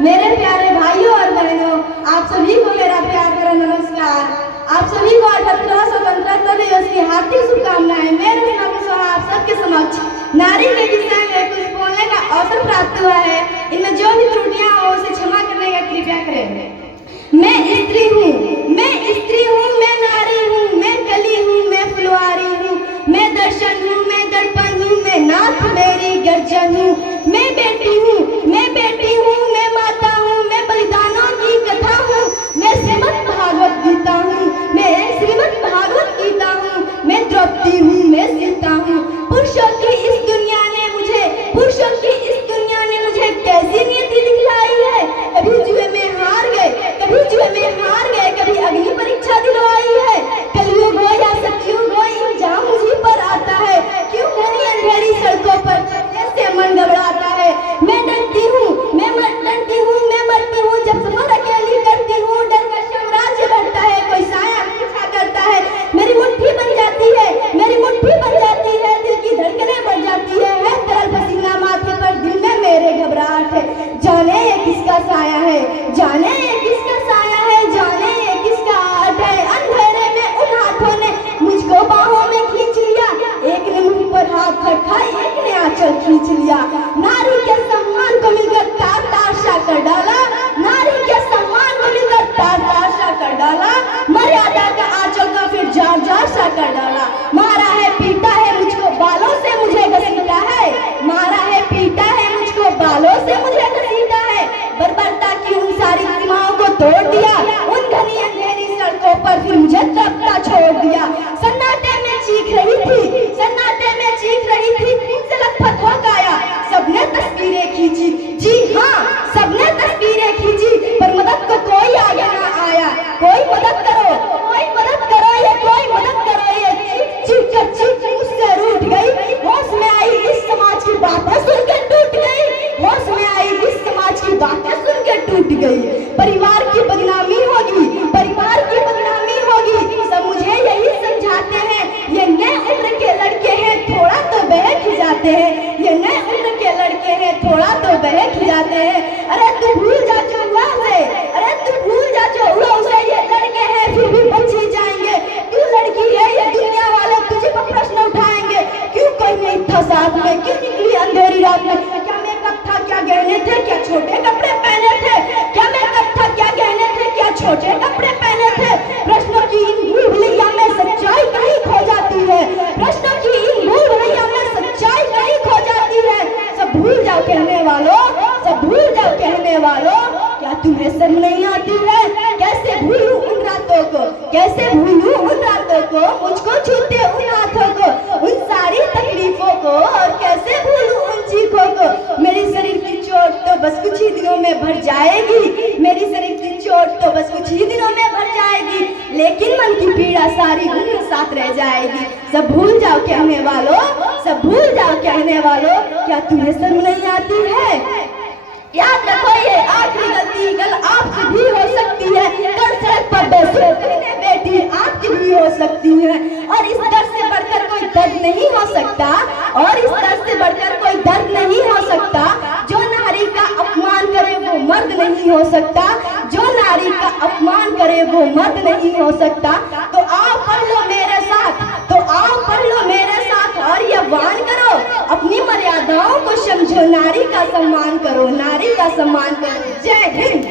मेरे प्यारे भाइयों और बहनों, आप सभी को मेरा प्यार भरा नमस्कार। आप सभी को 18 स्वतंत्रता दिवस की हार्दिक शुभकामनाएं। मेरे रचना आप सबके समक्ष नारी के विषय में कुछ बोलने का अवसर प्राप्त हुआ है। इनमें जो भी त्रुटियां हो उसे क्षमा करने का कृपया करें। मैं स्त्री हूँ, मैं स्त्री हूँ, मैं नारी हूँ, मैं कली हूँ, मैं फुलवारी हूँ, मैं दर्शन हूँ, मैं दर्पण हूँ, मैं नाथ मेरी गर्जन हूँ, मैं बेटी हूँ, मैं बेटी हूँ, मैं माता हूँ, मैं बलिदानों की कथा हूँ, मैं श्रीमद् भागवत गीता हूँ, मैं श्रीमद् भागवत गीता हूँ, मैं द्रौपदी हूँ, मैं सीता हूँ। पुरुषों की इस दुनिया ने मुझे कैसी नियति दिखलाई है। कभी जुए में हार गए, कभी अग्नि परीक्षा दिलवाई है। कलयुग हो या सतयुग हो, इल्जाम मुझी पर आता है। क्यों घनी अंधेरी सड़कों पर कैसे मन घबराता है। मैं डरती हूँ, मैं मरती हूँ, जब सफर अकेली करती हूँ। डर का साम्राज्य बढ़ता है, कोई साया पीछा करता है। मेरी मुट्ठी बन जाती है, दिल की धड़कनें बढ़ जाती है तरल पसीना माथे पर, दिल में मेरे घबराहट है। जाने ये किसका साया है, जाने ये किसका साया है, जाने ये किसका हाथ है। अंधेरे में उन हाथों ने मुझको बाहों में खींच लिया। एक ने मुझ पर हाथ रखा, एक ने आंचल खींच लिया। नारी के सम्मान को मिलकर तार तार सा कर डाला, नारी के सम्मान को मिलकर तार तार सा कर डाला। मर्यादा का आंचल का फिर जार जार सा कर डाला। मारा है पीटा है मुझको, बालों से मुझे घसीटा है। मारा है पीटा है मुझको, बालों से मुझे घसीटा है। बर्बरता की उन सारी सीमाओं को तोड़ दिया। उन घनी अंधेरी सड़कों पर फिर मुझे तड़पता छोड़ दिया। सन्नाटे में चीख रही थी, उनसे लथपथ हो गया। सबने तस्वीरें खींची, जी हाँ सबने तस्वीरें खींची, पर मदद को कोई आगे ना आया। कोई मदद करो, ये कोई मदद करो। ये चीख मुझसे रूठ गई। होश में आई इस समाज की बातें सुन के टूट गई, होश में आई इस समाज की बातें सुन के टूट गई। परिवार की बदनामी होगी, सब मुझे यही समझाते हैं। ये नए उम्र के लड़के हैं, थोड़ा तो बहक ही जाते हैं। ये नए उम्र के लड़के हैं, थोड़ा तो बहक ही जाते हैं। अरे तू भूल जा जो हुआ से, ये लड़के हैं फिर भी बच ही जाएंगे। क्यों लड़की है ये दुनिया वाले तुझे पर प्रश्न उठाएंगे। क्यों कोई नहीं था साथ में, क्यों निकली अंधेरी रात में। क्या मेकअप था, क्या गहने थे, क्या छोटे कपड़े पहने थे। क्या मेकअप था, क्या गहने थे, क्या छोटे कपड़े पहने थे। प्रश्नों की इन भूल-भुलैया में सच्चाई कहीं खो जाती है। प्रश्नों की इन भूल-भुलैया में सच्चाई कहीं खो जाती है। सब भूल जाओ कहने वालों, क्या तुम्हें शर्म नहीं आती है। कैसे भूलूं उन रातों को, मुझको छूते उन हाथों को, उन सारी तकलीफों को, और कैसे भूलूं उन चीखों को। मेरी शरीर की चोट तो बस कुछ ही दिनों में भर जाएगी, लेकिन मन की पीड़ा सारी उम्र साथ रह जाएगी। सब भूल जाओ कहने वालों, क्या तुम्हें शर्म नहीं आती है। याद रखो ये आखिरी गलती कल आपसे भी हो सकती है। कल सड़क पर बेटी आपकी भी हो सकती है। और इस दर्द से बढ़कर कोई दर्द नहीं हो सकता, जो नारी का अपमान करे वो मर्द नहीं हो सकता, तो आओ पढ़ लो मेरे साथ, और ये वान करो अपनी मर्यादाओं को समझो। नारी का सम्मान करो, जय हिंद।